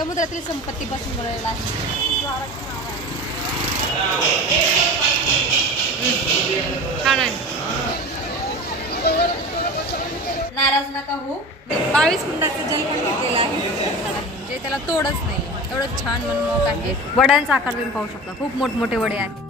समुद्रातील संपत्तीपासून बनवलेला आहे. छान आहे. नाराज नका हो. 22 कुंडाचं जल पण घेतलेलं आहे, जे त्याला तोडच नाही. एवढं छान मनमोहक आहे. वड्यांचा आकार तुम्ही पाहू शकता, खूप मोठमोठे वडे आहेत.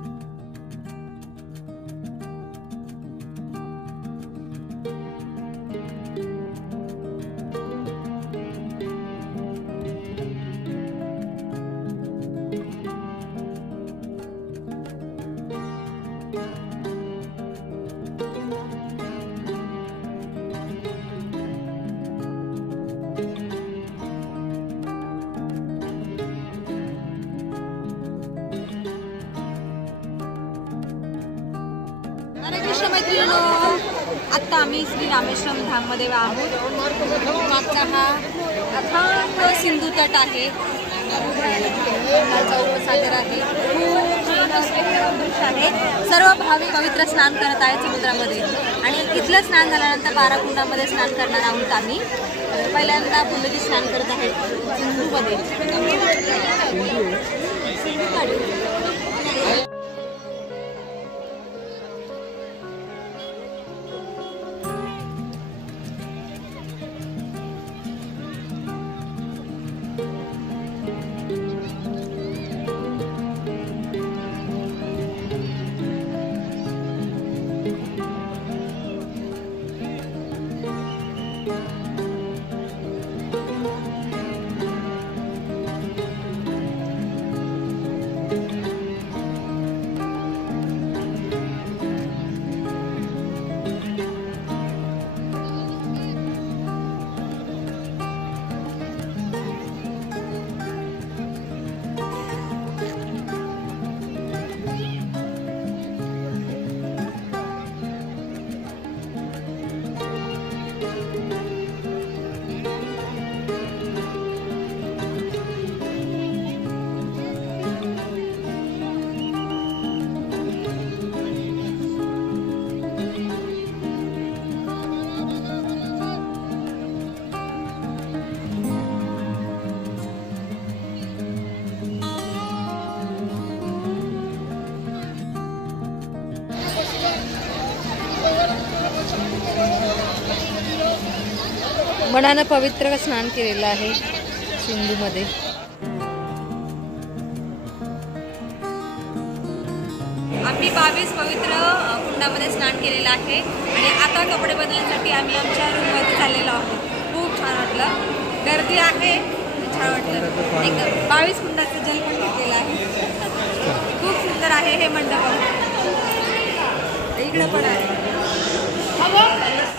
कृष्ण मैत्रिणींनो, आत्ता आम्ही श्री रामेश्वरम धाममध्ये आहोत. मागचा हा अथांग सिंधू तट आहे, उपसागर आहे, आहे. सर्व भाविक पवित्र स्नान करत आहेत समुद्रामध्ये आणि इथलं स्नान झाल्यानंतर 12 कुंडामध्ये स्नान करणार आहोत आम्ही. पहिल्यांदा पुंडजी स्नान करत आहेत सिंधूमध्ये. मनानं पवित्र स्नान केलेलं आहे सिंधूमध्ये. आम्ही 22 पवित्र कुंडामध्ये स्नान केलेलं आहे आणि आता कपडे बदलण्यासाठी आम्ही आमच्या रूममध्ये चाललेलो आहोत. खूप छान वाटलं, गर्दी आहे, छान वाटलं. एक 22 कुंडाचं जल पण घेतलेलं आहे. खूप सुंदर आहे हे मंडप. इकडं पण आहे.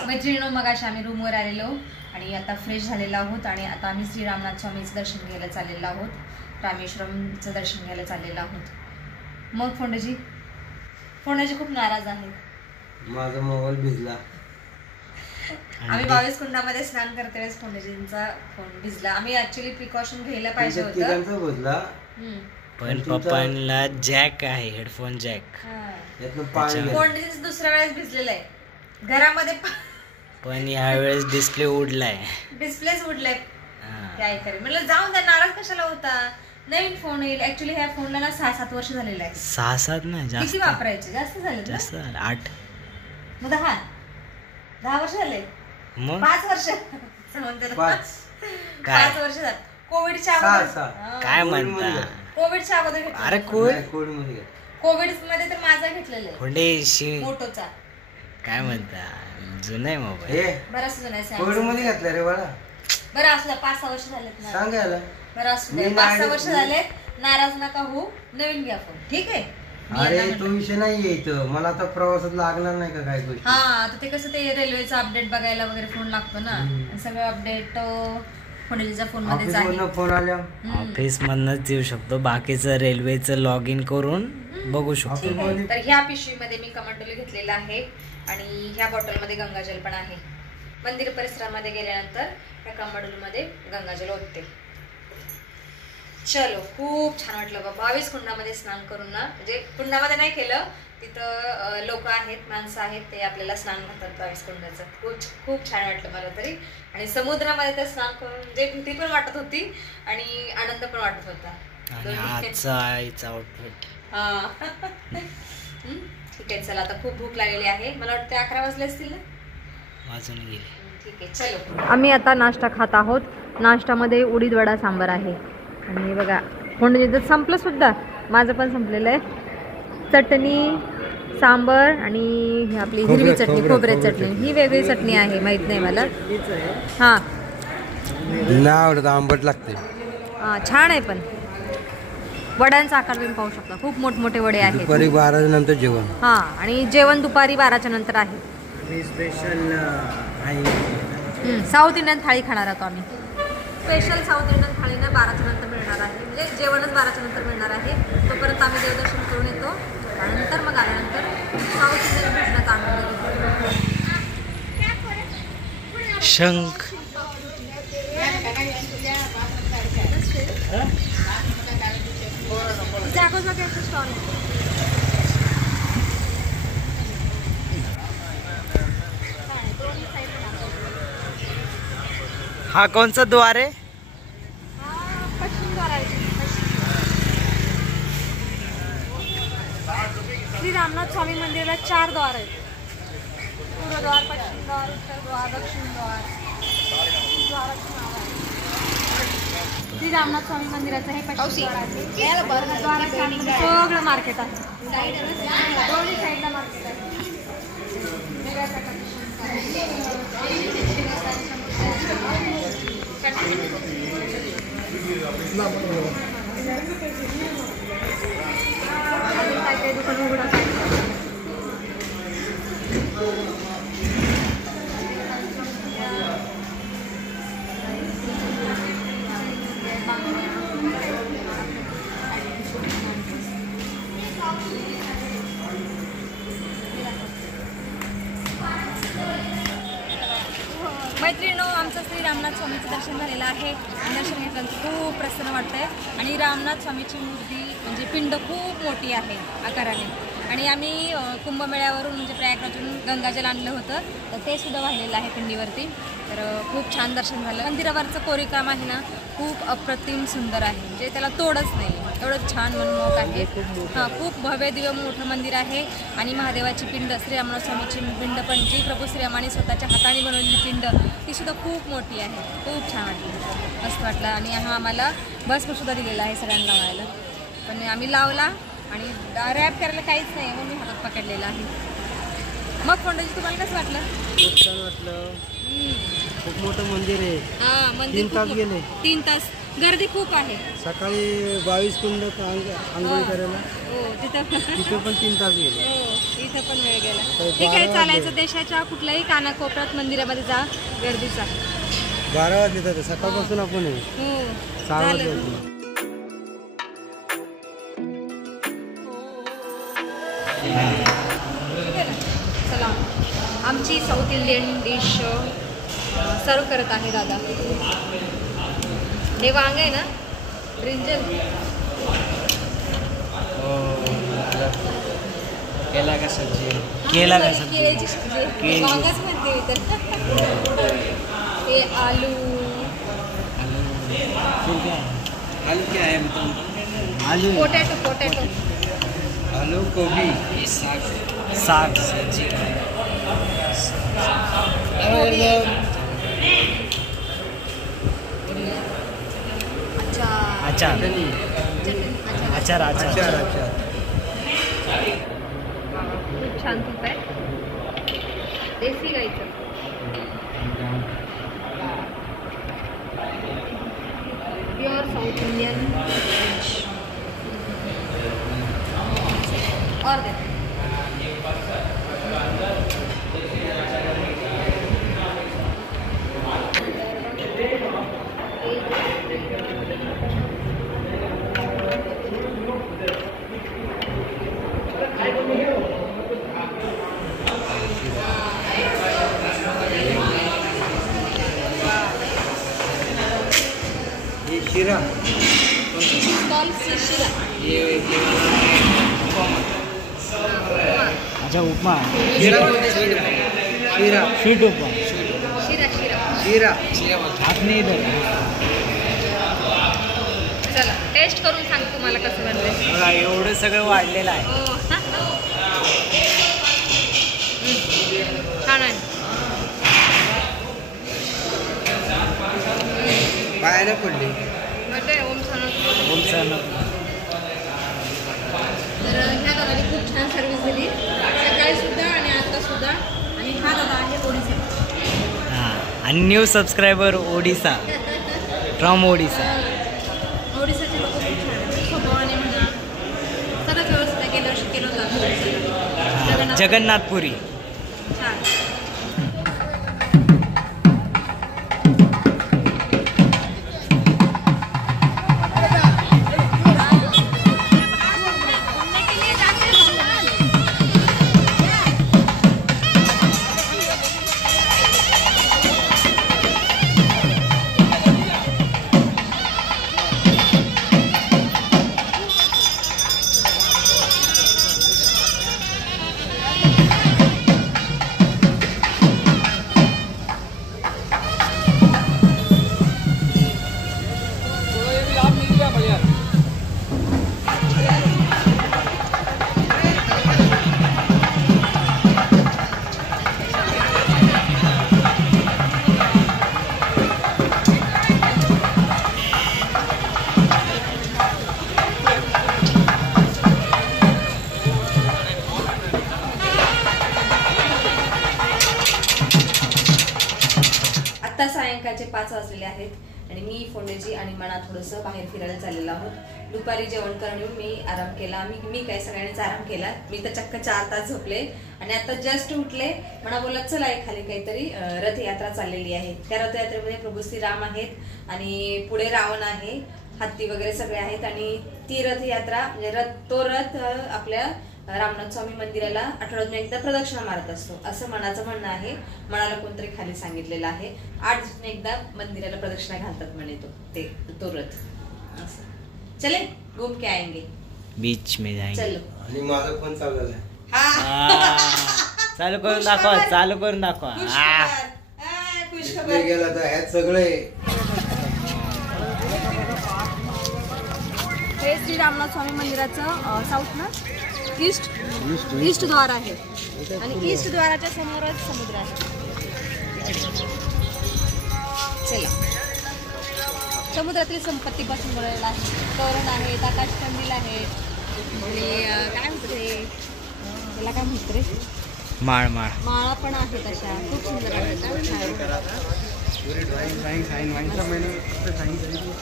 मैत्रिणींनो, मगाशी आम्ही रूमवर आलेलो आणि आता फ्रेश झालेलो आहोत आणि आता आम्ही श्री रामनाथ स्वामीचं दर्शन घ्यायला चाललेलो आहोत. रामेश्वरमचं दर्शन घ्यायला चाललेलो आहोत. मग फोंडाजी खूप नाराज आहे. माझा मोबाईल भिजला. आम्ही 22 कुंडामध्ये स्नान करते वेळेस फोंडाजींचा फोन भिजला. आम्ही ऍक्च्युली प्रिकॉशन घ्यायला पाहिजे होतं, पण पप्पांना जॅक आहे, हेडफोन जॅक. फोंडाजींचं दुसऱ्या वेळेस भिजलेलं आहे घरामध्ये. पण यावेळेस डिस्प्ले उडलाय. डिस्प्लेच उडलाय. काय करेल म्हणलं, जाऊन द्या, नाराज कशाला होता. नवीन फोन येईल. ऍक्च्युली ह्या फोनला ना 6-7 वर्ष झालेलं आहे. 6-7 नाही, जास्त. किती वापरायचे? जास्त झाले. जास्त झाले. 8 मग 10 वर्ष झाले. मग 5 वर्ष. 5 वर्ष झाले. कोविडच्या अगोदर. काय म्हणता? कोविडच्या अगोदर. अरे कोविड मध्ये तर माझा घेतलेला आहे, मोटोचा. काय म्हणता? जुना आहे मोबाईल. बराच जुना आहे. कोविड मध्ये घेतला रे बाळा. बरं असू द्या, 5-6 वर्ष झालेत ना. सांगायला बरं असू द्या, 5-6 वर्ष झालेत. नाराज नका हो, नवीन घ्या फोन, ठीक आहे. अरे तो विषय नाहीये इथं. मला आता प्रवासात लागणार नाही का काय गोष्टी. हा, आता ते कसं ते रेल्वेचं अपडेट बघायला वगैरे फोन लागतो ना. सगळं अपडेट फोनच्या फोन मध्येच आहे. फोन आल्या ऑफिस मधनच येऊ शकतो, बाकीचं रेल्वेचं लॉग इन करून बघू शकतो. तर ह्या पिशवीमध्ये मी कमंडलू घेतलेला आहे आणि ह्या बॉटलमध्ये गंगाजल पण आहे. मंदिर परिसरामध्ये गेल्यानंतर ह्या कमंडलूमध्ये गंगाजल ओतते. चलो, खूप छान वाटलं बाबा. 22 कुंडामध्ये स्नान करून ना, म्हणजे कुंडामध्ये नाही केलं तिथं लोक आहेत, माणसं आहेत, ते आपल्याला स्नान घालतात प्रवेश कुंडाचं. खूप छान वाटलं मला तरी. आणि समुद्रामध्ये तर स्नान करून म्हणजे भीती पण वाटत होती आणि आनंद पण वाटत होता. आणि आजचा आईचा आउटफिट. हा. ठीक आहे, चला आता खूप भूक लागलेली आहे. मला वाटतं 11 वाजले असतील ना. वाजून गेले. ठीक आहे, चलो. आम्ही आता नाश्ता खात आहोत. नाश्त्यामध्ये उडीद वडा सांबार आहे. आणि बघा कोण संपलं सुद्धा, माझं पण संपलेलं आहे. चटणी, सांबर आणि आपली हिरवी चटणी, खोबरे चटणी. ही वेगळी चटणी आहे, माहित नाही मला. हां, नाही आवडत, आंबट लागते. हां, छान आहे. पण वड्यांचा आकार तुम्ही पाहू शकता, खूप मोठमोठे वडे आहेत. दुपारी 12 नंतर जेवण. हां, आणि जेवण दुपारी 12च्या नंतर आहे. स्पेशल साऊथ इंडियन थाळी खाणार आहोत आम्ही. स्पेशल साऊथ इंडियन थाळी ना 12च्या नंतर मिळणार आहे. म्हणजे जेवणच 12च्या नंतर मिळणार आहे. तोपर्यंत आम्ही देवदर्शन करून येतो. त्यानंतर मग आल्यानंतर साऊथ इंडियन भोजनाचा आनंद घेतो. शंख. जागोजागी असं स्टॉल आहे. हा कोणचा द्वार आहे? पश्चिम द्वार आहे. श्री रामनाथ स्वामी मंदिराला 4 द्वार आहेत. पूर्व द्वार, पश्चिम द्वार, उत्तर द्वार, दक्षिण द्वार. द्वाराचं नाव आहे. श्री रामनाथ स्वामी मंदिराचं हे पश्चिम द्वार आहे. द्वाराच्या आतमध्ये सगळं मार्केट आहे. दोन्ही साईडला मार्केट आहे. वेगळ्या प्रकारचे काही दुकान उघडं आहे. मैत्रिणींनो, आमचं श्री रामनाथ स्वामीचं दर्शन झालेलं आहे. दर्शन घेतल्यानंतर खूप प्रसन्न वाटतंय. आणि रामनाथ स्वामीची मूर्ती म्हणजे पिंड खूप मोठी आहे आकाराने. आणि आम्ही कुंभमेळ्यावरून म्हणजे प्रयागराजून गंगाजल आणलं होतं, तर ते सुद्धा वाहिलेलं आहे पिंडीवरती. तर खूप छान दर्शन झालं. मंदिरावरचं कोरीवकाम आहे ना, खूप अप्रतिम सुंदर आहे. म्हणजे त्याला तोडच नाही, एवढं छान मनमोहक आहे. हां, खूप भव्य दिव्य मोठं मंदिर आहे. आणि महादेवाची पिंड, श्री रामनाथ स्वामीची पिंड पण जी प्रभू श्रीरामाने स्वतःच्या हाताने बनवलेली पिंड, ती सुद्धा खूप मोठी आहे. खूप छान वाटली, मस्त वाटलं. आणि हा आम्हाला बससुद्धा दिलेला आहे सगळ्यांना लावायला. पण आम्ही लावला आणि रॅप करायला काहीच नाही, म्हणून मी हातात पकडलेला आहे. मग कोंडाजी तुम्हाला कसं वाटलं? खूप छान वाटलं. खूप मोठं मंदिर आहे. हां, मंदिर 3 तास गेले. 3 तास गर्दी खूप आहे. सकाळी 22 कुंड आंघोळी करायला. हो, तिथं पण 3 तास गेले. हो, इथं पण वेळ गेला. ठीक आहे, चालायचं. देशाच्या कुठल्याही कानाकोपऱ्यात मंदिरामध्ये जा, गर्दीचा. 12 वाजले जाते सकाळपासून आपण आहे. हो, 6 झालं. वाजले. ठीक आहे ना? चला, आमची साऊथ इंडियन डिश सर्व करत आहे दादा. हे वांग आहे ना, ब्रिंजल. केला का सब्जी? केला का सब्जी? केळीची सब्जी. वांगच म्हणते मी तर. हे आलू. आलू क्या है मतलब? आलू, पोटॅटो. आलू, गोभी, साग सब्जी. अच्छा. अचार. खूप छान तूप आहे, देसी गाईचं. Pure south Indian dish. और दे. शिरा. स्टॉल शिरा. अच्छा उपमा शिरा बोलते शिरा शिरा स्वीट उपमा शिरा शिरा आपने इधर चला टेस्ट करून सांग तुम्हाला कसं बनलंय. बघा एवढं सगळं वाढलेलं आहे. हो छान आहे. पायाला पडली. म्हणजे ओम छान होतं. ओम सर तर ह्या दादाने खूप छान सर्व्हिस दिली सकाळी सुद्धा आणि आता सुद्धा. आणि हा दादा आहे ओडिसा. हां आणि new subscriber Odisha from Odisha. ओडिसाचे लोक खूप छान आहेत. स्वभावाने म्हणा सगळं व्यवस्थित गेल्या वर्षी केलं होतं. जगन्नाथपुरी. छान. आता सायंकाळचे 5 वाजलेले आहेत आणि मी फोंडेजी आणि मना थोडंसं बाहेर फिरायला चाललेलो आहोत. दुपारी जेवण करून मी आराम केला. मी काय सगळ्यांनीच आराम केला. मी तर चक्क 4 तास झोपले आणि आता जस्ट उठले. मना बोलत चला खाली काहीतरी रथयात्रा चाललेली आहे. त्या रथयात्रेमध्ये प्रभू श्रीराम आहेत आणि पुढे रावण आहे, हत्ती वगैरे सगळे आहेत. आणि ती रथयात्रा म्हणजे तो रथ आपल्या रामनाथ स्वामी मंदिराला आठवड्यातून एकदा प्रदक्षिणा मारत असतो असं मनाचं म्हणणं आहे. मनाला कोणतरी खाली सांगितलेलं आहे 8 दिवसांनी एकदा मंदिराला प्रदक्षिणा घालतात म्हणे तो रथ. चले घूम के आएंगे. बीच में जाएंगे. चलो. आणि माझा फोन चालू झाला. चालू करून दाखवा. चालू करून दाखवा. खुश Display खबर. गेला तर ह्यात सगळे हे श्री रामनाथ स्वामी मंदिराचं साऊथ ना ईस्ट द्वार आहे आणि ईस्ट द्वाराच्या समोरच समुद्र आहे. चला समुद्रातील संपत्तीपासून बनवलेला आहे. तोरण आहेत, आकाशकंदील आहेत आणि काय म्हणतो रे त्याला काय म्हणतो रे माळा पण आहेत. अशा खूप सुंदर आहेत.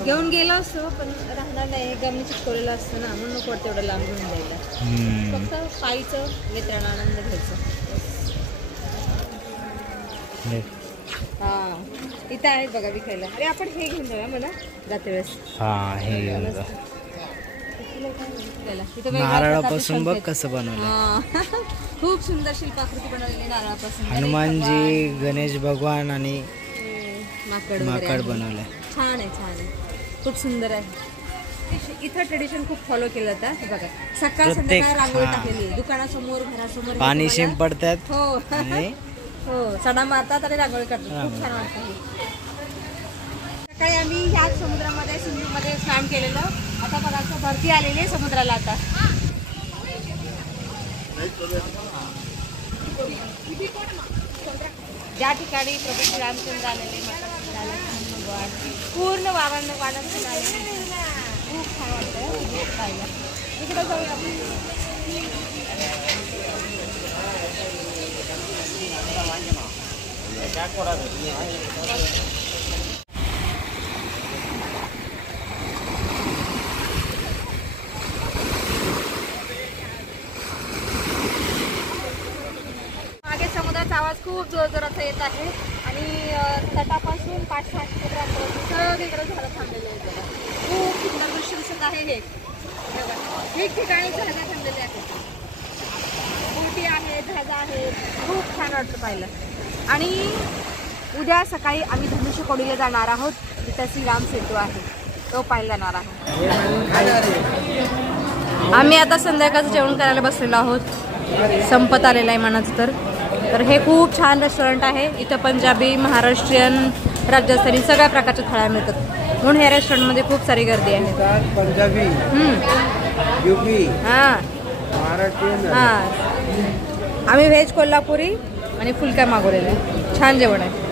घेऊन गेलो असतो पण राहणार नाही. गमनी चिटकवलेलं असतं ना म्हणून नको वाटतं एवढं लांब घेऊन जायला. फक्त पायीचं मित्रांना आनंद घ्यायचं. हा इथं आहेत बघा विकायला. अरे आपण हे घेऊन जाऊया मला जाते वेळेस. नारळापासून बघ कसं बनवलं. खूप सुंदर शिल्पाकृती बनवलेली नारळापासून. हनुमानजी, गणेश भगवान आणि माकड बनवलंय. छान आहे खूप सुंदर आहे. इथं ट्रेडिशन खूप फॉलो केलं जातं. हे बघा सकाळ संध्याकाळ रांगोळी टाकलेली दुकानासमोर घरासमोर. पाणी शिंपडतात. हो हो सडा मारतात आणि रांगोळी काढतात. खूप छान वाटतं. सकाळी आम्ही ह्याच समुद्रामध्ये सिंधूमध्ये स्नान केलेलं. आता बघा भरती आलेली आहे समुद्राला. आता ज्या ठिकाणी प्रभू श्री रामचंद्र आलेले भगवान पूर्ण वाढत आले. खूप छान वाटतं खायला. इकडं जाऊया मागे समुद्राचा आवाज खूप जोरजोराचा येत आहे आणि तटापासून 5-6 किलोमीटर सगळीकडे झाडं थांबलेले आहेत बघा. खूप सुंदर दृश्य दिसत आहे. हे ठिकठिकाणी झाडं थांबलेले आहेत. बोटी आहेत, जहाज आहेत. खूप छान वाटतं पाहिलं. आणि उद्या सकाळी आम्ही धनुष्यकोडीला जाणार आहोत. तिथं श्रीराम सेतू आहे तो पाहायला जाणार आहोत. आम्ही आता संध्याकाळचं जेवण करायला बसलेलो आहोत. संपत आलेलं आहे मनाचं तर हे खूप छान रेस्टॉरंट आहे. इथं पंजाबी, महाराष्ट्रीयन, राजस्थानी सगळ्या प्रकारच्या थाळ्या मिळतात. म्हणून ह्या रेस्टॉरंटमध्ये खूप सारी गर्दी आहे. पंजाबी, युपी, हां महाराष्ट्रीयन. हां, आम्ही व्हेज कोल्हापुरी आणि फुलका मागवलेला आहे. छान जेवण आहे.